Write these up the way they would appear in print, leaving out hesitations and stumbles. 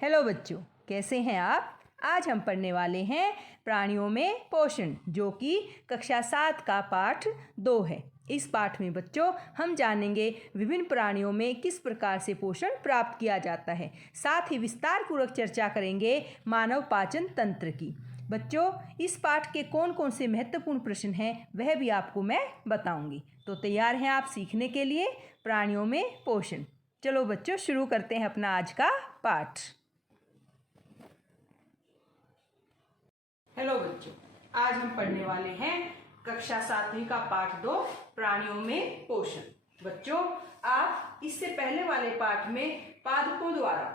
Hello बच्चों, कैसे हैं आप। आज हम पढ़ने वाले हैं प्राणियों में पोषण, जो कि कक्षा 7 का पाठ 2 है। इस पाठ में बच्चों हम जानेंगे विभिन्न प्राणियों में किस प्रकार से पोषण प्राप्त किया जाता है। साथ ही विस्तार पूर्वक चर्चा करेंगे मानव पाचन तंत्र की। बच्चों, इस पाठ के कौन कौन से महत्वपूर्ण प्रश्न हैं वह भी आपको मैं बताऊंगी। तो तैयार हैं आप सीखने के लिए प्राणियों में पोषण। चलो बच्चों, शुरू करते हैं अपना आज का पाठ। हेलो बच्चों, आज हम पढ़ने वाले हैं कक्षा 7वीं का पाठ 2 प्राणियों में पोषण। बच्चों, आप इससे पहले वाले पाठ में पादपों द्वारा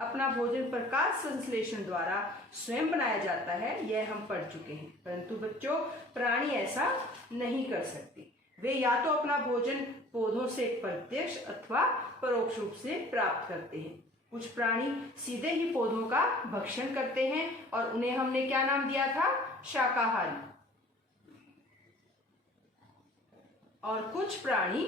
अपना भोजन प्रकाश संश्लेषण द्वारा स्वयं बनाया जाता है, यह हम पढ़ चुके हैं। परंतु बच्चों, प्राणी ऐसा नहीं कर सकते। वे या तो अपना भोजन पौधों से प्रत्यक्ष अथवा परोक्ष रूप से प्राप्त करते हैं। कुछ प्राणी सीधे ही पौधों का भक्षण करते हैं और उन्हें हमने क्या नाम दिया था? शाकाहारी। और कुछ प्राणी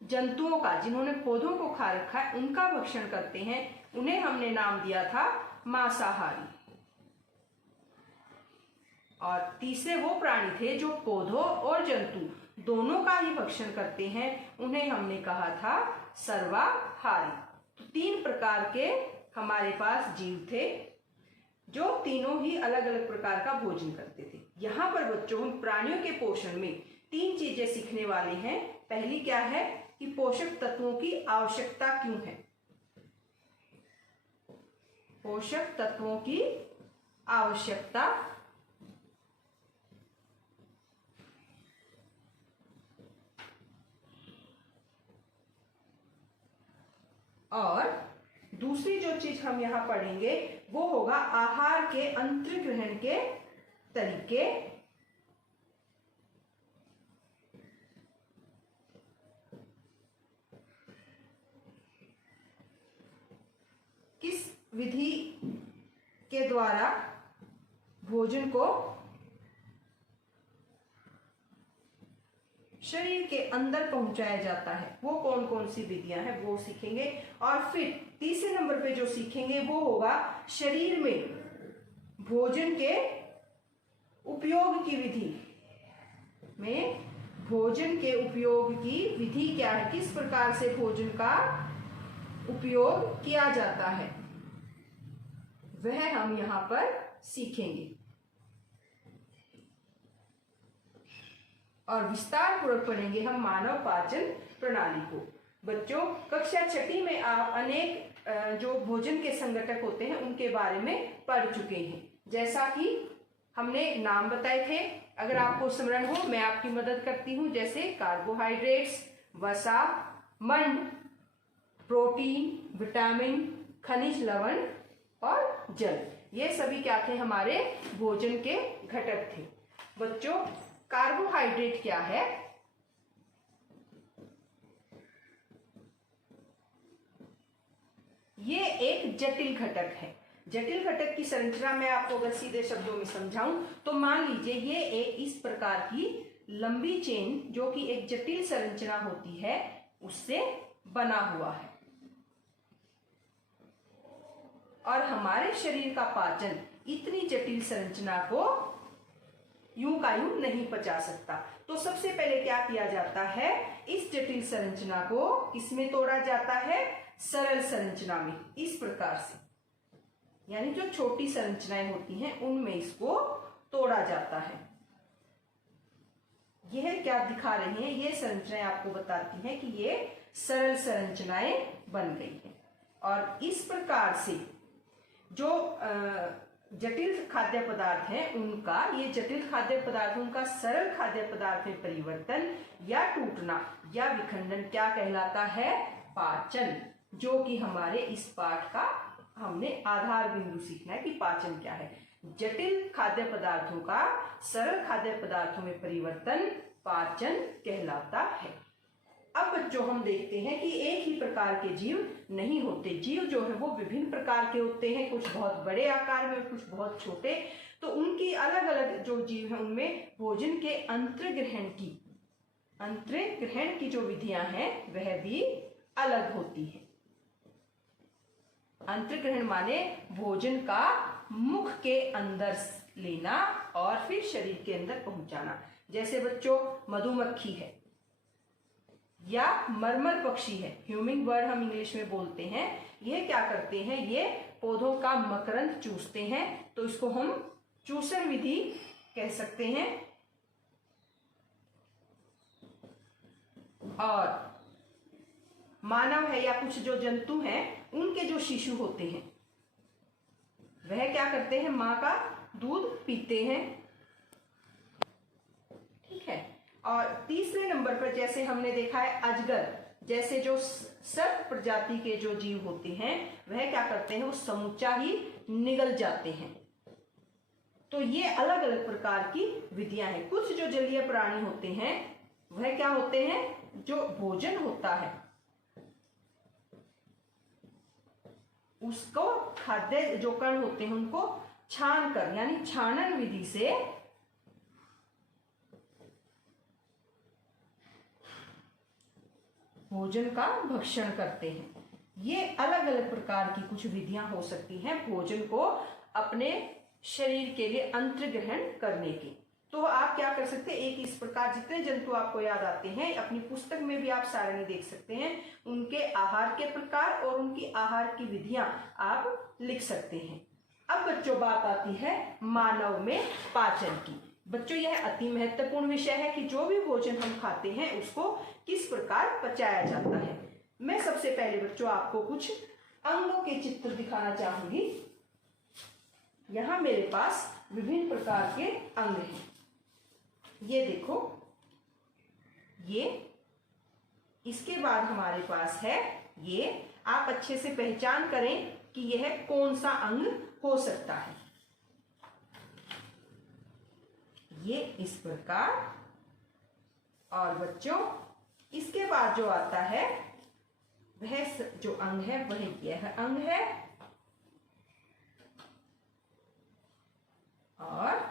जंतुओं का, जिन्होंने पौधों को खा रखा है, उनका भक्षण करते हैं, उन्हें हमने नाम दिया था मांसाहारी। और तीसरे वो प्राणी थे जो पौधों और जंतु दोनों का ही भक्षण करते हैं, उन्हें हमने कहा था सर्वाहारी। तो 3 प्रकार के हमारे पास जीव थे जो तीनों ही अलग अलग प्रकार का भोजन करते थे। यहाँ पर बच्चों हम प्राणियों के पोषण में 3 चीजें सीखने वाले हैं। पहली क्या है कि पोषक तत्वों की आवश्यकता क्यों है। पोषक तत्वों की आवश्यकता। और दूसरी जो चीज हम यहाँ पढ़ेंगे वो होगा आहार के अंतर्ग्रहण के तरीके। किस विधि के द्वारा भोजन को शरीर के अंदर पहुंचाया जाता है, वो कौन कौन सी विधियां हैं वो सीखेंगे। और फिर तीसरे नंबर पे जो सीखेंगे वो होगा शरीर में भोजन के उपयोग की विधि। में भोजन के उपयोग की विधि क्या है, किस प्रकार से भोजन का उपयोग किया जाता है, वह हम यहां पर सीखेंगे। और विस्तार पूर्वक पढ़ेंगे हम मानव पाचन प्रणाली को। बच्चों, कक्षा 6 में आप अनेक जो भोजन के संगठक होते हैं उनके बारे में पढ़ चुके हैं। जैसा कि हमने नाम बताए थे, अगर आपको स्मरण हो मैं आपकी मदद करती हूं। जैसे कार्बोहाइड्रेट्स, वसा, मंड, प्रोटीन, विटामिन, खनिज लवण और जल, ये सभी क्या थे? हमारे भोजन के घटक थे। बच्चों, कार्बोहाइड्रेट क्या है? ये एक जटिल घटक है। जटिल घटक की संरचना मैं आपको अगर सीधे शब्दों में समझाऊं तो मान लीजिए ये एक इस प्रकार की लंबी चेन, जो कि एक जटिल संरचना होती है, उससे बना हुआ है। और हमारे शरीर का पाचन इतनी जटिल संरचना को यूं का यूं नहीं पचा सकता। तो सबसे पहले क्या किया जाता है? इस जटिल संरचना को किसमें तोड़ा जाता है? सरल संरचना में, इस प्रकार से। यानी जो छोटी संरचनाएं होती हैं उनमें इसको तोड़ा जाता है। यह क्या दिखा रही हैं? ये संरचनाएं आपको बताती हैं कि ये सरल संरचनाएं बन गई हैं। और इस प्रकार से जो जटिल खाद्य पदार्थ हैं उनका, ये जटिल खाद्य पदार्थ उनका सरल खाद्य पदार्थ में परिवर्तन या टूटना या विखंडन क्या कहलाता है? पाचन। जो कि हमारे इस पाठ का हमने आधार बिंदु सीखना है कि पाचन क्या है। जटिल खाद्य पदार्थों का सरल खाद्य पदार्थों में परिवर्तन पाचन कहलाता है। अब बच्चों हम देखते हैं कि एक ही प्रकार के जीव नहीं होते। जीव जो है वो विभिन्न प्रकार के होते हैं, कुछ बहुत बड़े आकार में और कुछ बहुत छोटे। तो उनकी अलग अलग जो जीव हैं उनमें भोजन के अंतर्ग्रहण की जो विधियां हैं वह भी अलग होती है। अंतर्ग्रहण माने भोजन का मुख के अंदर लेना और फिर शरीर के अंदर पहुंचाना। जैसे बच्चों मधुमक्खी है या मरमर पक्षी है, ह्यूमिंग बर्ड हम इंग्लिश में बोलते हैं, यह क्या करते हैं, ये पौधों का मकरंद चूसते हैं, तो इसको हम चूसन विधि कह सकते हैं। और मानव है या कुछ जो जंतु हैं, उनके जो शिशु होते हैं वह क्या करते हैं, माँ का दूध पीते हैं। ठीक है। और तीसरे नंबर पर जैसे हमने देखा है अजगर जैसे जो सर्प प्रजाति के जो जीव होते हैं वह क्या करते हैं, वो समूचा ही निगल जाते हैं। तो ये अलग अलग प्रकार की विधियां हैं। कुछ जो जलीय प्राणी होते हैं वह क्या होते हैं, जो भोजन होता है उसको खाद्य जो कण होते हैं उनको छान कर यानी छानन विधि से भोजन का भक्षण करते हैं। ये अलग अलग प्रकार की कुछ विधियां हो सकती हैं भोजन को अपने शरीर के लिए अंतर्ग्रहण करने की। तो आप क्या कर सकते हैं, एक इस प्रकार जितने जंतु आपको याद आते हैं अपनी पुस्तक में भी आप सारणी देख सकते हैं, उनके आहार के प्रकार और उनकी आहार की विधियां आप लिख सकते हैं। अब बच्चों बात आती है मानव में पाचन की। बच्चों यह अति महत्वपूर्ण विषय है कि जो भी भोजन हम खाते हैं उसको किस प्रकार पचाया जाता है। मैं सबसे पहले बच्चों आपको कुछ अंगों के चित्र दिखाना चाहूंगी। यहां मेरे पास विभिन्न प्रकार के अंग हैं। ये देखो, ये, इसके बाद हमारे पास है ये। आप अच्छे से पहचान करें कि यह कौन सा अंग हो सकता है। ये इस प्रकार। और बच्चों इसके बाद जो आता है वह जो अंग है वह यह अंग है। और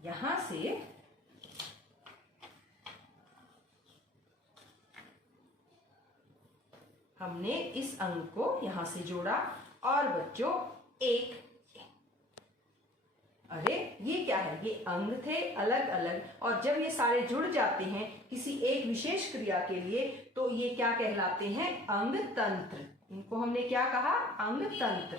यहां से हमने इस अंग को यहां से जोड़ा। और बच्चों एक, अरे ये क्या है, ये अंग थे अलग अलग, और जब ये सारे जुड़ जाते हैं किसी एक विशेष क्रिया के लिए तो ये क्या कहलाते हैं, अंग तंत्र। इनको हमने क्या कहा, अंग तंत्र,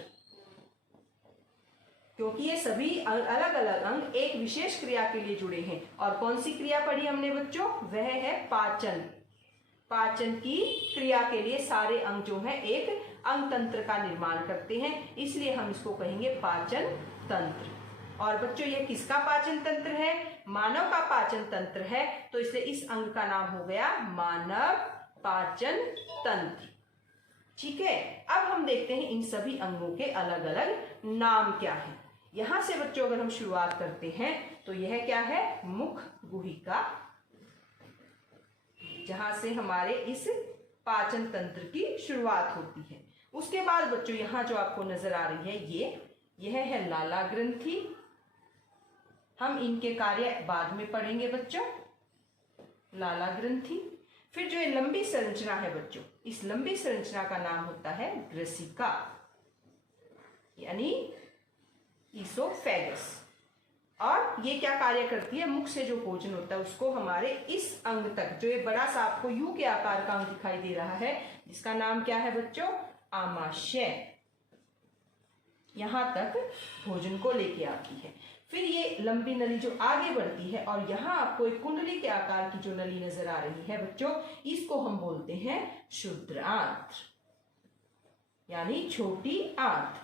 क्योंकि ये सभी अलग अलग अंग एक विशेष क्रिया के लिए जुड़े हैं। और कौन सी क्रिया पढ़ी हमने बच्चों, वह है पाचन। पाचन की क्रिया के लिए सारे अंग जो है एक अंग तंत्र का निर्माण करते हैं, इसलिए हम इसको कहेंगे पाचन तंत्र। और बच्चों ये किसका पाचन तंत्र है, मानव का पाचन तंत्र है, तो इसलिए इस अंग का नाम हो गया मानव पाचन तंत्र। ठीक है। अब हम देखते हैं इन सभी अंगों के अलग अलग नाम क्या है। यहां से बच्चों अगर हम शुरुआत करते हैं तो यह क्या है, मुख गुहिका, जहां से हमारे इस पाचन तंत्र की शुरुआत होती है। उसके बाद बच्चों यहां जो आपको नजर आ रही है यह है लाला ग्रंथि। हम इनके कार्य बाद में पढ़ेंगे बच्चों, लाला ग्रंथि। फिर जो ये लंबी संरचना है बच्चों, इस लंबी संरचना का नाम होता है ग्रसिका यानी ईसोफेगस। और ये क्या कार्य करती है, मुख से जो भोजन होता है उसको हमारे इस अंग तक, जो ये बड़ा सा आपको यू के आकार का अंग दिखाई दे रहा है जिसका नाम क्या है बच्चों, आमाशय, यहां तक भोजन को लेके आती है। फिर ये लंबी नली जो आगे बढ़ती है और यहाँ आपको एक कुंडली के आकार की जो नली नजर आ रही है बच्चों, इसको हम बोलते हैं क्षुद्र आंत्र यानी छोटी आंत।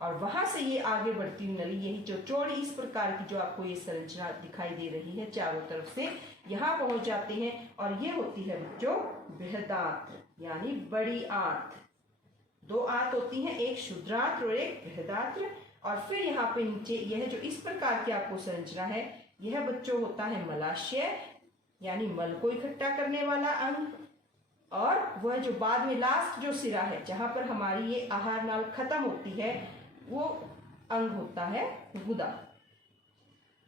और वहां से ये आगे बढ़ती हुई नली, यही जो चौड़ी इस प्रकार की जो आपको ये संरचना दिखाई दे रही है चारों तरफ से, यहाँ पहुंच जाते हैं। और ये होती है बच्चों बृहदांत्र यानी बड़ी आंत। दो आंत होती हैं, एक क्षुद्रांत्र और एक बृहदांत्र। और फिर यहाँ पे नीचे यह जो इस प्रकार की आपको संरचना है, यह बच्चों होता है मलाशय यानी मल को इकट्ठा करने वाला अंग। और वह जो बाद में लास्ट जो सिरा है जहां पर हमारी ये आहार नाल खत्म होती है, वो अंग होता है गुदा।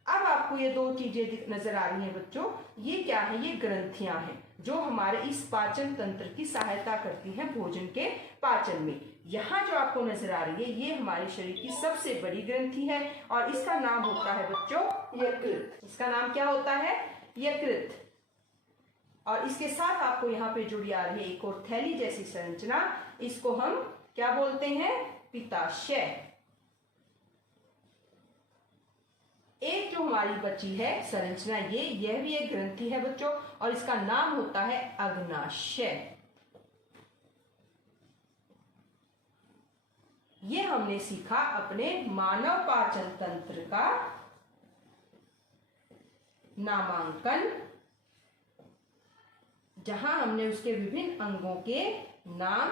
अब आपको ये दो चीजें नजर आ रही हैं बच्चों, ये क्या है, ये ग्रंथियां हैं जो हमारे इस पाचन तंत्र की सहायता करती हैं भोजन के पाचन में। यहाँ जो आपको नजर आ रही है ये हमारे शरीर की सबसे बड़ी ग्रंथि है और इसका नाम होता है बच्चों यकृत। इसका नाम क्या होता है? यकृत। और इसके साथ आपको यहाँ पे जुड़ी आ रही है एक और थैली जैसी संरचना, इसको हम क्या बोलते हैं? पित्ताशय। एक जो हमारी बची है संरचना यह भी एक ग्रंथि है बच्चों और इसका नाम होता है अग्नाशय। ये हमने सीखा अपने मानव पाचन तंत्र का नामांकन, जहां हमने उसके विभिन्न अंगों के नाम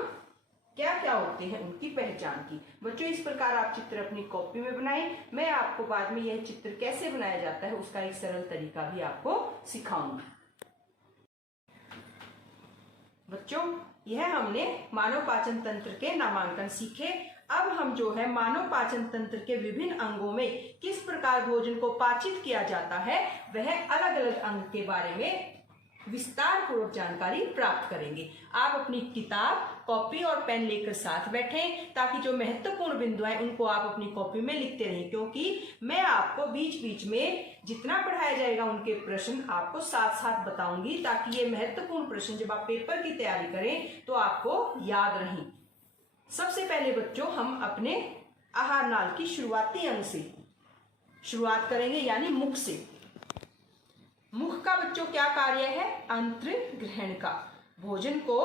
क्या क्या होते हैं उनकी पहचान की। बच्चों इस प्रकार आप चित्र अपनी कॉपी में बनाएं। मैं आपको बाद में यह चित्र कैसे बनाया जाता है उसका एक सरल तरीका भी आपको सिखाऊंगी। बच्चों यह हमने मानव पाचन तंत्र के नामांकन सीखे। अब हम जो है मानव पाचन तंत्र के विभिन्न अंगों में किस प्रकार भोजन को पाचित किया जाता है वह अलग अलग अंग के बारे में विस्तार पूर्वक जानकारी प्राप्त करेंगे। आप अपनी किताब, कॉपी और पेन लेकर साथ बैठें ताकि जो महत्वपूर्ण बिंदु हैं उनको आप अपनी कॉपी में लिखते रहें, क्योंकि मैं आपको बीच बीच में जितना पढ़ाया जाएगा उनके प्रश्न आपको साथ साथ बताऊंगी ताकि ये महत्वपूर्ण प्रश्न जब आप पेपर की तैयारी करें तो आपको याद रहें। सबसे पहले बच्चों हम अपने आहार नाल की शुरुआती अंग से शुरुआत करेंगे यानी मुख से। मुख का बच्चों क्या कार्य है? अंत्र ग्रहण का। भोजन को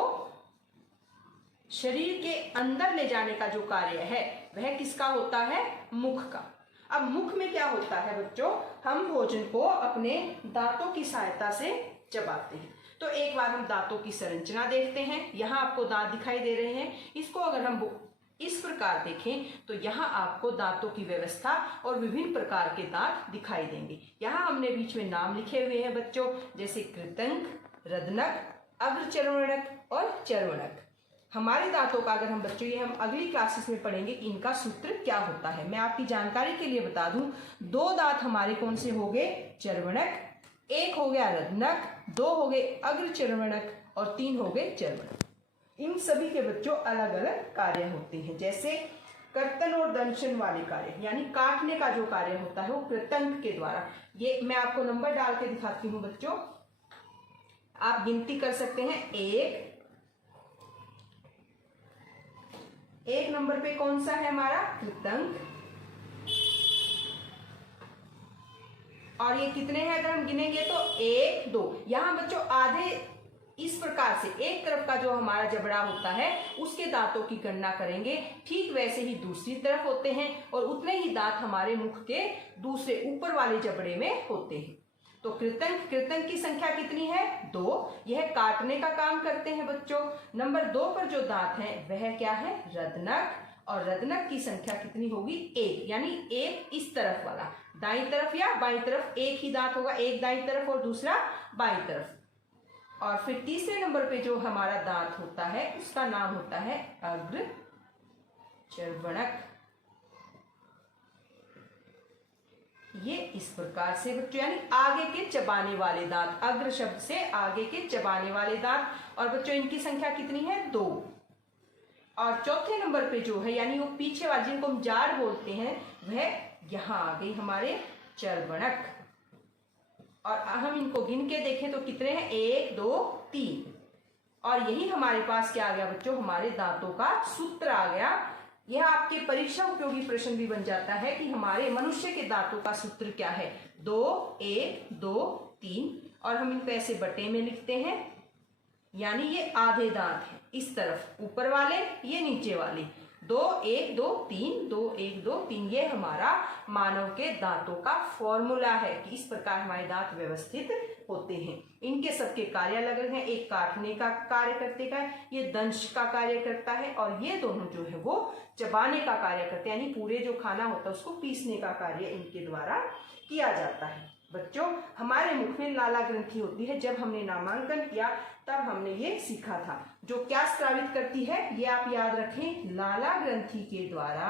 शरीर के अंदर ले जाने का जो कार्य है वह किसका होता है? मुख का। अब मुख में क्या होता है बच्चों? हम भोजन को अपने दांतों की सहायता से चबाते हैं। तो एक बार हम दांतों की संरचना देखते हैं। यहाँ आपको दांत दिखाई दे रहे हैं। इसको अगर हम इस प्रकार देखें तो यहाँ आपको दांतों की व्यवस्था और विभिन्न प्रकार के दांत दिखाई देंगे। यहाँ हमने बीच में नाम लिखे हुए हैं बच्चों, जैसे कृतंक, रदनक, अग्रचर्वणक और चर्वणक। हमारे दांतों का अगर हम बच्चों ये हम अगली क्लासेस में पढ़ेंगे कि इनका सूत्र क्या होता है। मैं आपकी जानकारी के लिए बता दूं, 2 दांत हमारे कौन से हो गए? चर्वणक, 1 हो गया रदनक, 2 हो गए अग्रचर्वणक और 3 हो गए चर्वणक। इन सभी के बच्चों अलग अलग कार्य होते हैं। जैसे कर्तन और दंशन वाले कार्य यानी काटने का जो कार्य होता है वो कृतंक के द्वारा। ये मैं आपको नंबर डाल के दिखाती हूँ बच्चों, आप गिनती कर सकते हैं। एक नंबर पे कौन सा है हमारा? कृतंक। और ये कितने हैं अगर हम गिनेंगे तो 1 2। यहाँ बच्चों आधे इस प्रकार से एक तरफ का जो हमारा जबड़ा होता है उसके दांतों की गणना करेंगे, ठीक वैसे ही दूसरी तरफ होते हैं और उतने ही दांत हमारे मुख के दूसरे ऊपर वाले जबड़े में होते हैं। तो कृतंक की संख्या कितनी है? 2। यह काटने का काम करते हैं बच्चों। नंबर 2 पर जो दांत है वह क्या है? रदनक। और रदनक की संख्या कितनी होगी? 1, यानी एक इस तरफ वाला, दाईं तरफ या बाईं तरफ एक ही दांत होगा, एक दाईं तरफ और दूसरा बाईं तरफ। और फिर तीसरे नंबर पे जो हमारा दांत होता है उसका नाम होता है अग्रचर्वणक। ये इस प्रकार से बच्चों यानी आगे के चबाने वाले दांत, अग्र शब्द से आगे के चबाने वाले दांत। और बच्चों इनकी संख्या कितनी है? 2। और चौथे नंबर पे जो है यानी वो पीछे वाले जिनको हम जाड़ बोलते हैं वह यहाँ आ गई हमारे चर्वणक। और हम इनको गिन के देखें तो कितने हैं? 1 2 3। और यही हमारे पास क्या आ गया बच्चों? हमारे दांतों का सूत्र आ गया। यह आपके परीक्षा उपयोगी प्रश्न भी बन जाता है कि हमारे मनुष्य के दांतों का सूत्र क्या है? 2 1 2 3। और हम इनको ऐसे बटे में लिखते हैं, यानी ये आधे दांत हैं इस तरफ ऊपर वाले, ये नीचे वाले। 2 1 2 3 2 1 2 3। ये हमारा मानव के दांतों का फॉर्मूला है कि इस प्रकार हमारे दांत व्यवस्थित होते हैं। इनके सबके कार्य अलग अलग हैं। एक काटने का कार्य करते का, ये दंश का कार्य करता है और ये दोनों जो है वो चबाने का कार्य करते हैं, यानी पूरे जो खाना होता है उसको पीसने का कार्य इनके द्वारा किया जाता है। बच्चों हमारे मुख में लाला ग्रंथि होती है। जब हमने नामांकन किया तब हमने ये सीखा था। जो क्या स्रावित करती है ये आप याद रखें, लाला ग्रंथि के द्वारा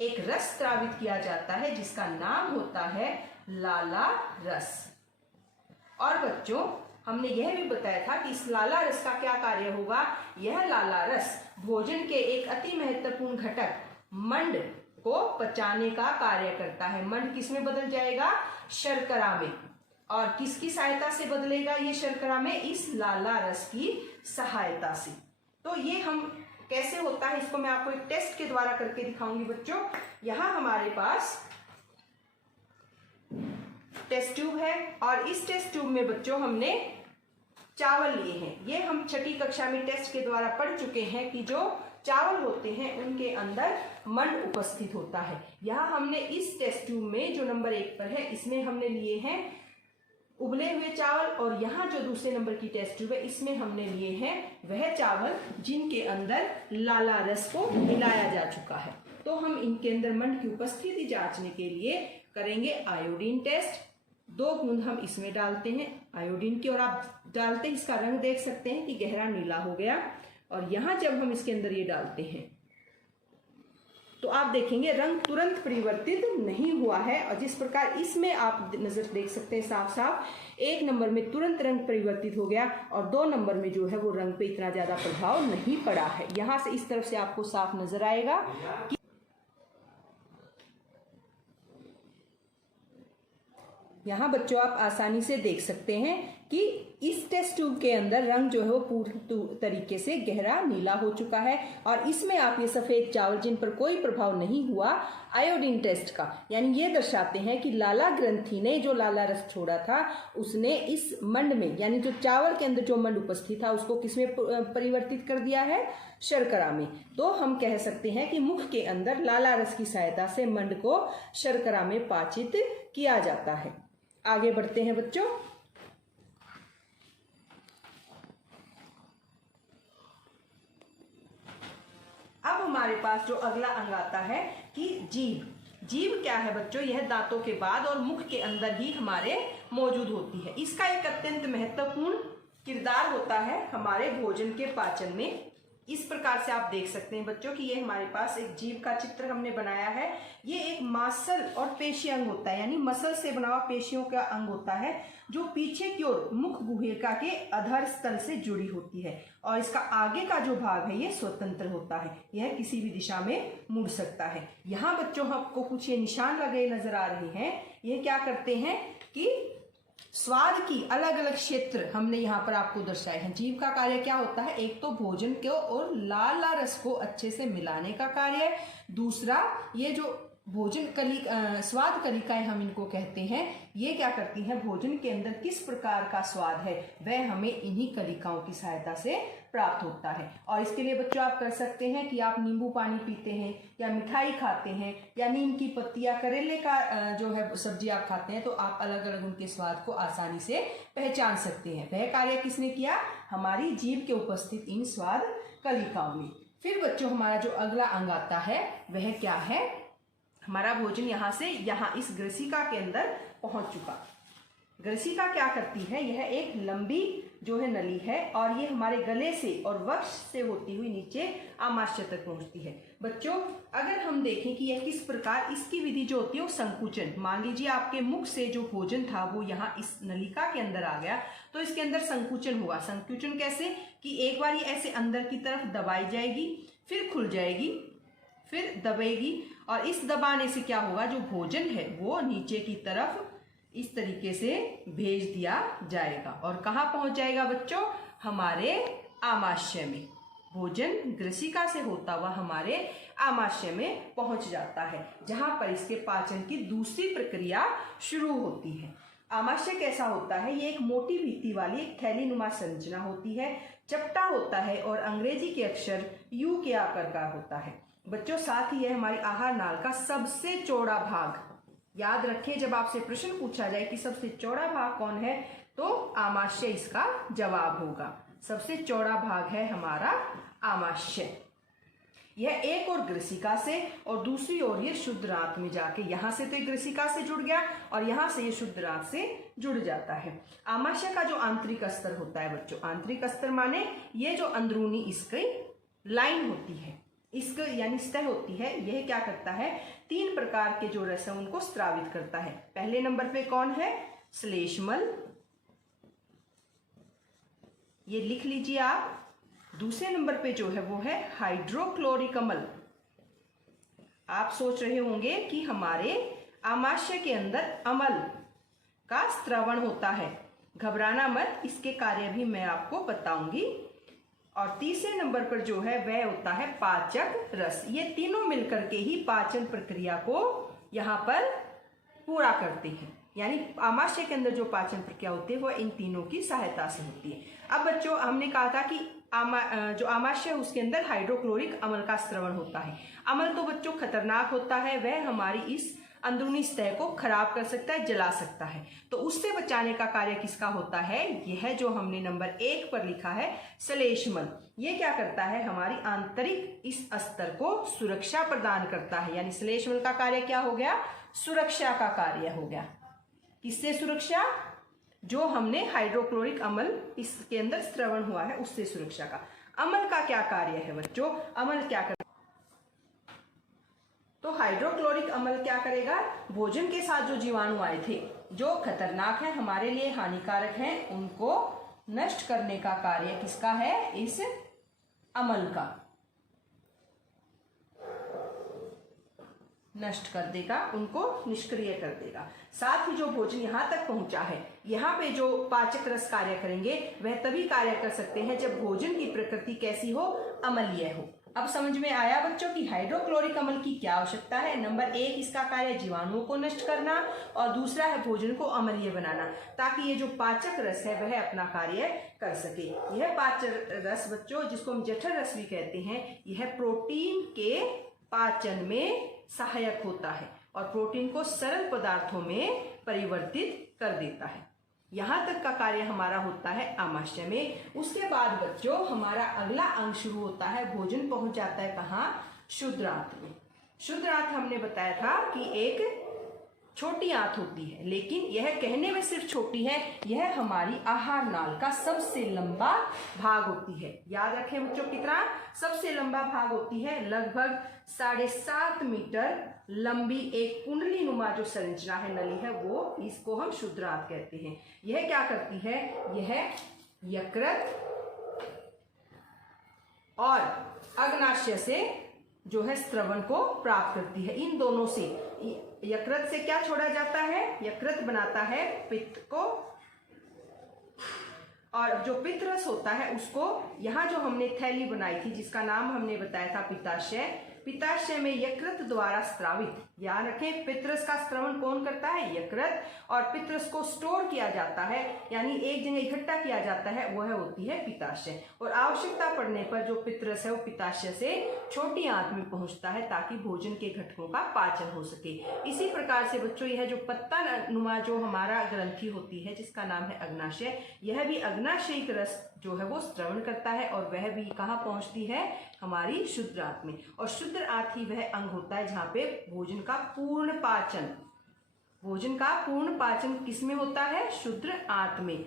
एक रस स्रावित किया जाता है जिसका नाम होता है लाला रस। और बच्चों हमने यह भी बताया था कि इस लाला रस का क्या कार्य होगा। यह लाला रस भोजन के एक अति महत्वपूर्ण घटक मंड को पचाने का कार्य करता है। मंड किस में बदल जाएगा, शर्करा में। और किसकी सहायता से बदलेगा ये शर्करा में, इस लाला रस की सहायता से। तो ये हम कैसे होता है इसको मैं आपको एक टेस्ट के द्वारा करके दिखाऊंगी बच्चों। यहां हमारे पास टेस्ट ट्यूब है और इस टेस्ट ट्यूब में बच्चों हमने चावल लिए हैं। ये हम छठी कक्षा में टेस्ट के द्वारा पढ़ चुके हैं कि जो चावल होते हैं उनके अंदर मंड उपस्थित होता है। यहाँ हमने इस टेस्ट ट्यूब में जो नंबर 1 पर है इसमें हमने लिए हैं उबले हुए चावल, और यहाँ जो दूसरे नंबर की टेस्ट ट्यूब है इसमें हमने लिए हैं वह चावल जिनके अंदर लाला रस को मिलाया जा चुका है। तो हम इनके अंदर मंड की उपस्थिति जांचने के लिए करेंगे आयोडीन टेस्ट। 2 बूंद हम इसमें डालते हैं आयोडीन की, और आप डालते ही इसका रंग देख सकते हैं कि गहरा नीला हो गया। और यहाँ जब हम इसके अंदर ये डालते हैं तो आप देखेंगे रंग तुरंत परिवर्तित नहीं हुआ है। और जिस प्रकार इसमें आप नजर देख सकते हैं साफ साफ 1 नंबर में तुरंत रंग परिवर्तित हो गया और 2 नंबर में जो है वो रंग पे इतना ज्यादा प्रभाव नहीं पड़ा है। यहाँ से इस तरफ से आपको साफ नजर आएगा कि यहाँ बच्चों आप आसानी से देख सकते हैं कि इस टेस्ट ट्यूब के अंदर रंग जो है वो पूरी तरीके से गहरा नीला हो चुका है। और इसमें आप ये सफेद चावल जिन पर कोई प्रभाव नहीं हुआ आयोडीन टेस्ट का, यानी ये दर्शाते हैं कि लाला ग्रंथि ने जो लाला रस छोड़ा था उसने इस मंड में, यानी जो चावल के अंदर जो मंड उपस्थित था उसको किसमें परिवर्तित कर दिया है, शर्करा में। तो हम कह सकते हैं कि मुख के अंदर लाला रस की सहायता से मंड को शर्करा में पाचित किया जाता है। आगे बढ़ते हैं बच्चों। अब हमारे पास जो अगला अंग आता है कि जीभ। जीभ क्या है बच्चों, यह दांतों के बाद और मुख के अंदर ही हमारे मौजूद होती है। इसका एक अत्यंत महत्वपूर्ण किरदार होता है हमारे भोजन के पाचन में। इस प्रकार से आप देख सकते हैं बच्चों कि ये हमारे पास एक जीभ का चित्र हमने बनाया है। ये एक मांसल और पेशी अंग होता है, यानी मसल से बना हुआ पेशियों का अंग होता है जो पीछे की ओर मुख गुहिका के अधर स्थल से जुड़ी होती है। और इसका आगे का जो भाग है ये स्वतंत्र होता है, यह किसी भी दिशा में मुड़ सकता है। यहाँ बच्चों आपको कुछ ये निशान लगे नजर आ रहे हैं। ये क्या करते हैं कि स्वाद की अलग अलग क्षेत्र हमने यहाँ पर आपको दर्शाए हैं। जीभ का कार्य क्या होता है, एक तो भोजन को और लाला रस को अच्छे से मिलाने का कार्य है। दूसरा ये जो भोजन स्वाद कलिकाएं हम इनको कहते हैं, ये क्या करती हैं, भोजन के अंदर किस प्रकार का स्वाद है वह हमें इन्हीं कलिकाओं की सहायता से प्राप्त होता है। और इसके लिए बच्चों आप कर सकते हैं कि आप नींबू पानी पीते हैं या मिठाई खाते हैं या नीम की पत्तियां, करेले का जो है सब्जी आप खाते हैं, तो आप अलग अलग उनके स्वाद को आसानी से पहचान सकते हैं। वह कार्य किसने किया, हमारी जीभ के उपस्थित इन स्वाद कलिकाओं में। फिर बच्चों हमारा जो अगला अंग आता है वह क्या है, हमारा भोजन यहाँ से यहाँ इस ग्रसिका के अंदर पहुंच चुका। ग्रसिका क्या करती है, यह एक लंबी जो है नली है और ये हमारे गले से और वक्ष से होती हुई नीचे आमाशय तक पहुंचती है। बच्चों अगर हम देखें कि यह किस प्रकार, इसकी विधि जो होती है वो संकुचन, मान लीजिए आपके मुख से जो भोजन था वो यहाँ इस नलिका के अंदर आ गया तो इसके अंदर संकुचन हुआ। संकुचन कैसे कि एक बार ये ऐसे अंदर की तरफ दबाई जाएगी, फिर खुल जाएगी, फिर दबेगी, और इस दबाने से क्या होगा, जो भोजन है वो नीचे की तरफ इस तरीके से भेज दिया जाएगा। और कहाँ पहुंच जाएगा बच्चों, हमारे आमाशय में। भोजन ग्रसिका से होता हुआ हमारे आमाशय में पहुंच जाता है, जहां पर इसके पाचन की दूसरी प्रक्रिया शुरू होती है। आमाशय कैसा होता है, ये एक मोटी भित्ति वाली एक थैलीनुमा संरचना होती है, चपटा होता है और अंग्रेजी के अक्षर यू के आकार का होता है। बच्चों साथ ही यह हमारी आहार नाल का सबसे चौड़ा भाग, याद रखें जब आपसे प्रश्न पूछा जाए कि सबसे चौड़ा भाग कौन है तो आमाशय इसका जवाब होगा। सबसे चौड़ा भाग है हमारा आमाशय। यह एक और ग्रसिका से और दूसरी ओर ये शुद्रांत में जाके, यहां से तो ग्रसिका से जुड़ गया और यहां से ये शुद्रांत से जुड़ जाता है। आमाशय का जो आंतरिक अस्तर होता है बच्चों, आंतरिक अस्तर माने ये जो अंदरूनी इसकी लाइन होती है, इसका यानी सतह होती है, यह क्या करता है, 3 प्रकार के जो रस हैं उनको स्रावित करता है। पहले नंबर पे कौन है, श्लेष्मल, ये लिख लीजिए आप। दूसरे नंबर पे जो है वो है हाइड्रोक्लोरिक अम्ल। आप सोच रहे होंगे कि हमारे आमाशय के अंदर अम्ल का स्त्रवण होता है, घबराना मत, इसके कार्य भी मैं आपको बताऊंगी। और तीसरे नंबर पर जो है वह होता है पाचक रस। ये तीनों मिलकर के ही पाचन प्रक्रिया को यहाँ पर पूरा करते हैं, यानी आमाशय के अंदर जो पाचन प्रक्रिया होती है वह इन तीनों की सहायता से होती है। अब बच्चों हमने कहा था कि जो आमाशय है उसके अंदर हाइड्रोक्लोरिक अम्ल का स्त्रवण होता है। अम्ल तो बच्चों खतरनाक होता है, वह हमारी इस अंदरूनी सतह को खराब कर सकता है, जला सकता है। तो उससे बचाने का कार्य किसका होता है? यह जो हमने नंबर 1 पर लिखा है श्लेष्मल। ये क्या करता है? हमारी आंतरिक इस स्तर को सुरक्षा प्रदान करता है। यानी श्लेष्मल का कार्य क्या हो गया? सुरक्षा का कार्य हो गया। किससे सुरक्षा? जो हमने हाइड्रोक्लोरिक अम्ल इसके अंदर स्त्रवण हुआ है उससे सुरक्षा का। अम्ल का क्या कार्य है बच्चों? अम्ल क्या कर तो हाइड्रोक्लोरिक अम्ल क्या करेगा? भोजन के साथ जो जीवाणु आए थे, जो खतरनाक है, हमारे लिए हानिकारक हैं, उनको नष्ट करने का कार्य किसका है? इस अम्ल का। नष्ट कर देगा, उनको निष्क्रिय कर देगा। साथ ही जो भोजन यहाँ तक पहुंचा है, यहाँ पे जो पाचक रस कार्य करेंगे वह तभी कार्य कर सकते हैं जब भोजन की प्रकृति कैसी हो? अम्लीय हो। अब समझ में आया बच्चों कि हाइड्रोक्लोरिक अम्ल की क्या आवश्यकता है? नंबर 1 इसका कार्य जीवाणुओं को नष्ट करना और दूसरा है भोजन को अम्लीय बनाना, ताकि ये जो पाचक रस है वह अपना कार्य कर सके। यह पाचक रस बच्चों, जिसको हम जठर रस भी कहते हैं, यह प्रोटीन के पाचन में सहायक होता है और प्रोटीन को सरल पदार्थों में परिवर्तित कर देता है। यहाँ तक का कार्य हमारा होता है आमाशय में। उसके बाद बच्चों हमारा अगला अंग शुरू होता है, भोजन पहुंच जाता है कहाँ? शुद्र आंत में। शुद्र आंत हमने बताया था कि एक छोटी आंत होती है, लेकिन यह कहने में सिर्फ छोटी है, यह हमारी आहार नाल का सबसे लंबा भाग होती है। याद रखें बच्चों, कितना सबसे लंबा भाग होती है? लगभग 7.5 मीटर लंबी एक कुंडली नुमा जो संरचना है, नली है, वो इसको हम शुद्र आंत कहते हैं। यह क्या करती है? यह यकृत और अग्नाशय से जो है स्त्रवण को प्राप्त करती है। इन दोनों से, यकृत से क्या छोड़ा जाता है? यकृत बनाता है पित्त को, और जो पित्त रस होता है उसको, यहाँ जो हमने थैली बनाई थी जिसका नाम हमने बताया था पित्ताशय, पित्ताशय में यकृत द्वारा स्त्रावित, याद रखें पित्तरस का स्त्रवण कौन करता है? यकृत। और पित्तरस को स्टोर किया जाता है, यानी एक जगह इकट्ठा किया जाता है, वह होती है पित्ताशय। और आवश्यकता पड़ने पर जो पित्तरस है वो पित्ताशय से छोटी आंत में पहुंचता है ताकि भोजन के घटकों का पाचन हो सके। इसी प्रकार से बच्चों यह जो पत्ता नुमा जो हमारा ग्रंथि होती है जिसका नाम है अग्नाशय, यह भी अग्नाशयिक रस जो है वो स्त्रवण करता है और वह भी कहाँ पहुंचती है? हमारी शुद्र आंत में। और शुद्र आंत ही वह अंग होता है जहाँ पे भोजन का पूर्ण पाचन, भोजन का पूर्ण पाचन किसमें होता है? शुद्र आंत में।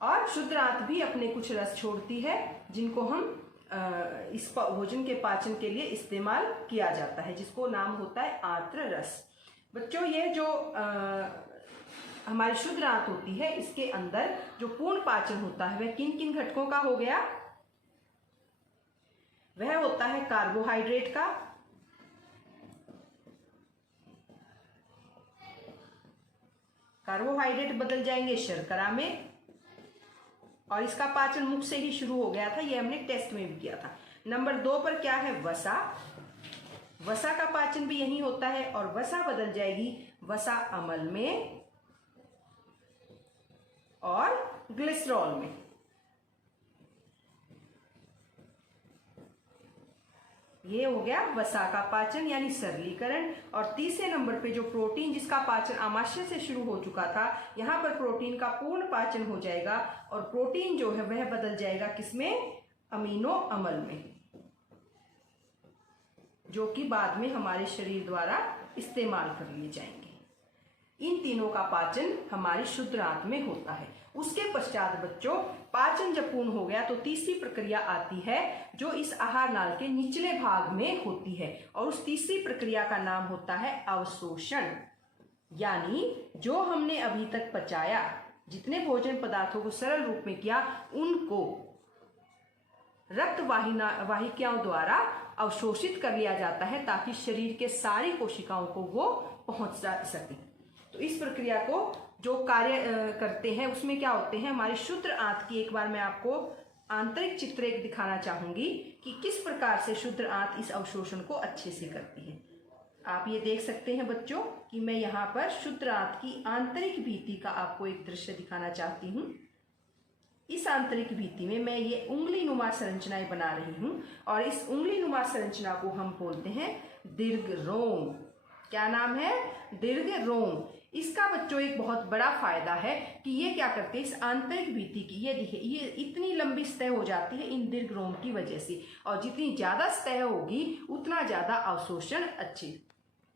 और शुद्र आंत भी अपने कुछ रस छोड़ती है जिनको हम इस भोजन के पाचन के लिए इस्तेमाल किया जाता है, जिसको नाम होता है आंत्र रस। बच्चों यह जो हमारी शुद्र आंत होती है, इसके अंदर जो पूर्ण पाचन होता है वह किन किन घटकों का हो गया? वह होता है कार्बोहाइड्रेट का, कार्बोहाइड्रेट बदल जाएंगे शर्करा में, और इसका पाचन मुख से ही शुरू हो गया था, ये हमने टेस्ट में भी किया था। नंबर 2 पर क्या है? वसा। वसा का पाचन भी यही होता है और वसा बदल जाएगी वसा अम्ल में और ग्लिसरॉल में। ये हो गया वसा का पाचन यानी सरलीकरण। और तीसरे नंबर पे जो प्रोटीन जिसका पाचन आमाशय से शुरू हो चुका था, यहाँ पर प्रोटीन का पूर्ण पाचन हो जाएगा और प्रोटीन जो है वह बदल जाएगा किसमें? अमीनो अम्ल में, जो कि बाद में हमारे शरीर द्वारा इस्तेमाल कर लिए जाएंगे। इन तीनों का पाचन हमारी शुद्र आंत में होता है। उसके पश्चात बच्चों पाचन जब पूर्ण हो गया तो तीसरी प्रक्रिया आती है जो इस आहार नाल के निचले भाग में होती है, और उस तीसरी प्रक्रिया का नाम होता है अवशोषण। यानी जो हमने अभी तक पचाया जितने भोजन पदार्थों को सरल रूप में किया उनको रक्त वाहिकाओं द्वारा अवशोषित कर लिया जाता है ताकि शरीर के सारी कोशिकाओं को वो पहुंच सके। तो इस प्रक्रिया को जो कार्य करते हैं उसमें क्या होते हैं, हमारी शुद्ध आंत की एक बार मैं आपको आंतरिक चित्र एक दिखाना चाहूंगी कि किस प्रकार से शुद्ध आंत इस अवशोषण को अच्छे से करती है। आप ये देख सकते हैं बच्चों कि मैं यहाँ पर शुद्ध आंत की आंतरिक भित्ति का आपको एक दृश्य दिखाना चाहती हूँ। इस आंतरिक भित्ति में मैं ये उंगली नुमा संरचनाएं बना रही हूँ और इस उंगली नुमा संरचना को हम बोलते हैं दीर्घ रोम। क्या नाम है? दीर्घ रोम। इसका बच्चों एक बहुत बड़ा फायदा है कि ये क्या करते हैं, इस आंतरिक भित्ति की ये देखिए ये इतनी लंबी सतह हो जाती है इन दीर्घ रोम की वजह से, और जितनी ज्यादा सतह होगी उतना ज्यादा अवशोषण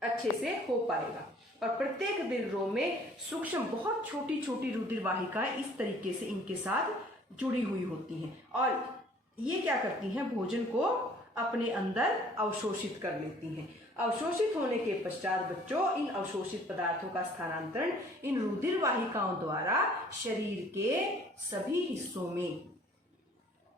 अच्छे से हो पाएगा। और प्रत्येक दीर्घ रोम में सूक्ष्म बहुत छोटी छोटी रुधिर वाहिकाएं इस तरीके से इनके साथ जुड़ी हुई होती हैं और ये क्या करती हैं, भोजन को अपने अंदर अवशोषित कर लेती हैं। अवशोषित होने के पश्चात बच्चों इन अवशोषित पदार्थों का स्थानांतरण इन रुधिर वाहिकाओं द्वारा शरीर के सभी हिस्सों में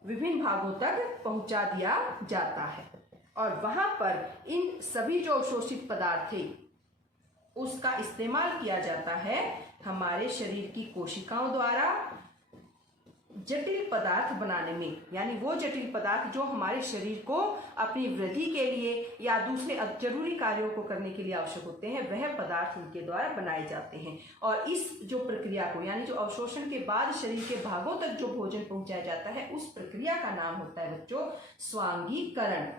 विभिन्न भागों तक पहुंचा दिया जाता है और वहां पर इन सभी जो अवशोषित पदार्थ थे उसका इस्तेमाल किया जाता है हमारे शरीर की कोशिकाओं द्वारा जटिल पदार्थ बनाने में, यानी वो जटिल पदार्थ जो हमारे शरीर को अपनी वृद्धि के लिए या दूसरे जरूरी कार्यों को करने के लिए आवश्यक होते हैं, वह पदार्थ उनके द्वारा बनाए जाते हैं। और इस जो प्रक्रिया को यानी जो अवशोषण के बाद शरीर के भागों तक जो भोजन पहुंचाया जाता है उस प्रक्रिया का नाम होता है बच्चों स्वांगीकरण।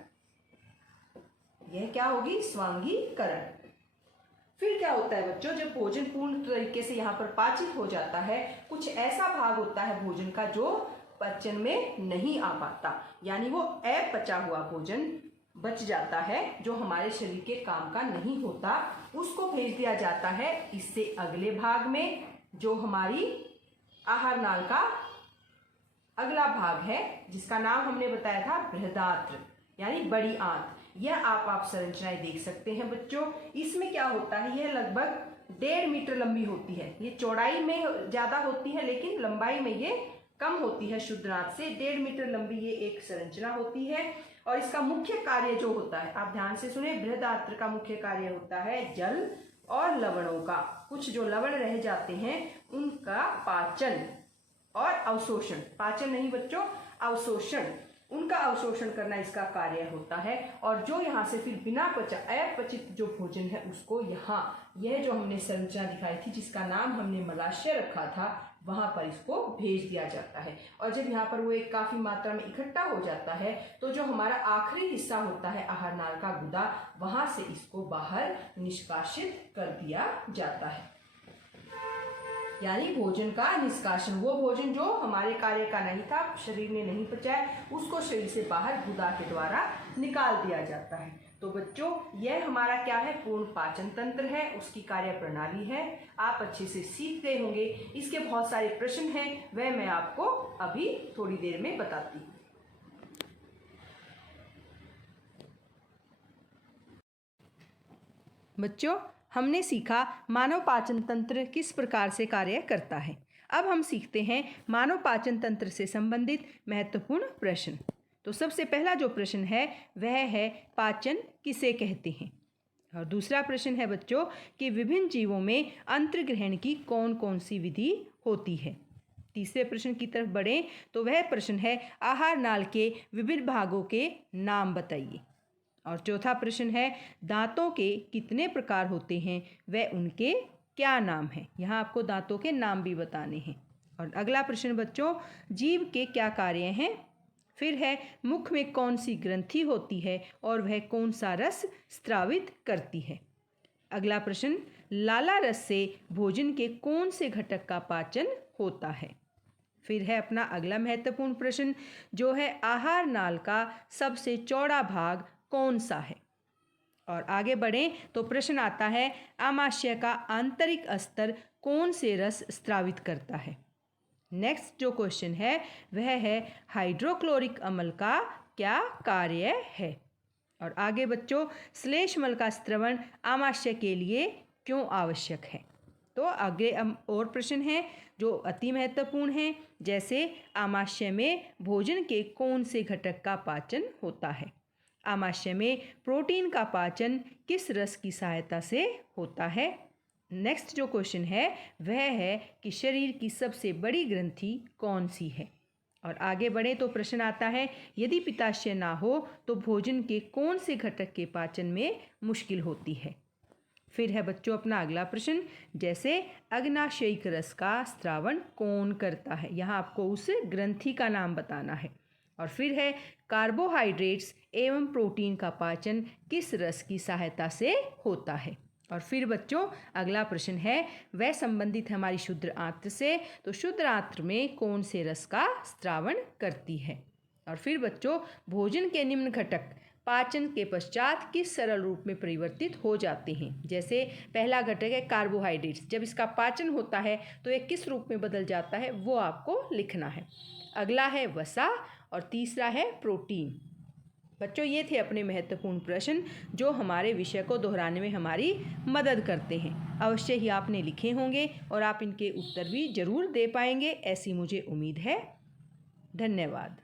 यह क्या होगी? स्वांगीकरण। फिर क्या होता है बच्चों, जब भोजन पूर्ण तरीके से यहाँ पर पाचित हो जाता है, कुछ ऐसा भाग होता है भोजन का जो पाचन में नहीं आ पाता, यानी वो अपचा हुआ भोजन बच जाता है जो हमारे शरीर के काम का नहीं होता, उसको भेज दिया जाता है इससे अगले भाग में जो हमारी आहार नाल का अगला भाग है जिसका नाम हमने बताया था बृहदात्र यानी बड़ी आंत। यह आप संरचनाएं देख सकते हैं बच्चों। इसमें क्या होता है, यह लगभग 1.5 मीटर लंबी होती है। ये चौड़ाई में ज्यादा होती है लेकिन लंबाई में ये कम होती है शुद्ध आंत से। 1.5 मीटर लंबी ये एक संरचना होती है और इसका मुख्य कार्य जो होता है, आप ध्यान से सुने, बृहदात्र का मुख्य कार्य होता है जल और लवणों का, कुछ जो लवण रह जाते हैं उनका पाचन और अवशोषण, पाचन नहीं बच्चों अवशोषण, उनका अवशोषण करना इसका कार्य होता है। और जो यहाँ से फिर बिना पचा अपचित जो भोजन है उसको यहाँ यह जो हमने संरचना दिखाई थी जिसका नाम हमने मलाशय रखा था वहां पर इसको भेज दिया जाता है। और जब यहाँ पर वो एक काफी मात्रा में इकट्ठा हो जाता है तो जो हमारा आखिरी हिस्सा होता है आहार नाल का गुदा, वहां से इसको बाहर निष्कासित कर दिया जाता है, यानी भोजन का निष्कासन। वो भोजन जो हमारे कार्य का नहीं था, शरीर ने नहीं पचाया, उसको शरीर से बाहर गुदा के द्वारा निकाल दिया जाता है। तो बच्चों यह हमारा क्या है, पूर्ण पाचन तंत्र है, उसकी कार्य प्रणाली है। आप अच्छे से सीख गए होंगे। इसके बहुत सारे प्रश्न हैं, वह मैं आपको अभी थोड़ी देर में बताती हूँ। बच्चों हमने सीखा मानव पाचन तंत्र किस प्रकार से कार्य करता है। अब हम सीखते हैं मानव पाचन तंत्र से संबंधित महत्वपूर्ण प्रश्न। तो सबसे पहला जो प्रश्न है वह है पाचन किसे कहते हैं। और दूसरा प्रश्न है बच्चों कि विभिन्न जीवों में अंतर्ग्रहण की कौन कौन सी विधि होती है। तीसरे प्रश्न की तरफ बढ़ें तो वह प्रश्न है आहार नाल के विभिन्न भागों के नाम बताइए। और चौथा प्रश्न है दांतों के कितने प्रकार होते हैं, वह उनके क्या नाम हैं। यहाँ आपको दांतों के नाम भी बताने हैं। और अगला प्रश्न बच्चों जीभ के क्या कार्य हैं। फिर है मुख में कौन सी ग्रंथि होती है और वह कौन सा रस स्रावित करती है। अगला प्रश्न लाला रस से भोजन के कौन से घटक का पाचन होता है। फिर है अपना अगला महत्वपूर्ण प्रश्न जो है आहार नाल का सबसे चौड़ा भाग कौन सा है। और आगे बढ़ें तो प्रश्न आता है आमाशय का आंतरिक स्तर कौन से रस स्रावित करता है। नेक्स्ट जो क्वेश्चन है वह है हाइड्रोक्लोरिक अम्ल का क्या कार्य है। और आगे बच्चों श्लेष्मल का स्त्रवण आमाशय के लिए क्यों आवश्यक है। तो आगे और प्रश्न है जो अति महत्वपूर्ण हैं, जैसे आमाशय में भोजन के कौन से घटक का पाचन होता है। आमाशय में प्रोटीन का पाचन किस रस की सहायता से होता है। नेक्स्ट जो क्वेश्चन है वह है कि शरीर की सबसे बड़ी ग्रंथि कौन सी है। और आगे बढ़े तो प्रश्न आता है, यदि पित्ताशय ना हो तो भोजन के कौन से घटक के पाचन में मुश्किल होती है। फिर है बच्चों अपना अगला प्रश्न, जैसे अग्नाशयिक रस का स्रावन कौन करता है। यहाँ आपको उस ग्रंथि का नाम बताना है। और फिर है कार्बोहाइड्रेट्स एवं प्रोटीन का पाचन किस रस की सहायता से होता है। और फिर बच्चों अगला प्रश्न है वह संबंधित है हमारी शुद्र आंत्र से, तो शुद्र आंत्र में कौन से रस का स्रावन करती है। और फिर बच्चों भोजन के निम्न घटक पाचन के पश्चात किस सरल रूप में परिवर्तित हो जाते हैं। जैसे पहला घटक है कार्बोहाइड्रेट्स, जब इसका पाचन होता है तो यह किस रूप में बदल जाता है वो आपको लिखना है। अगला है वसा और तीसरा है प्रोटीन। बच्चों ये थे अपने महत्वपूर्ण प्रश्न जो हमारे विषय को दोहराने में हमारी मदद करते हैं। अवश्य ही आपने लिखे होंगे और आप इनके उत्तर भी जरूर दे पाएंगे, ऐसी मुझे उम्मीद है। धन्यवाद।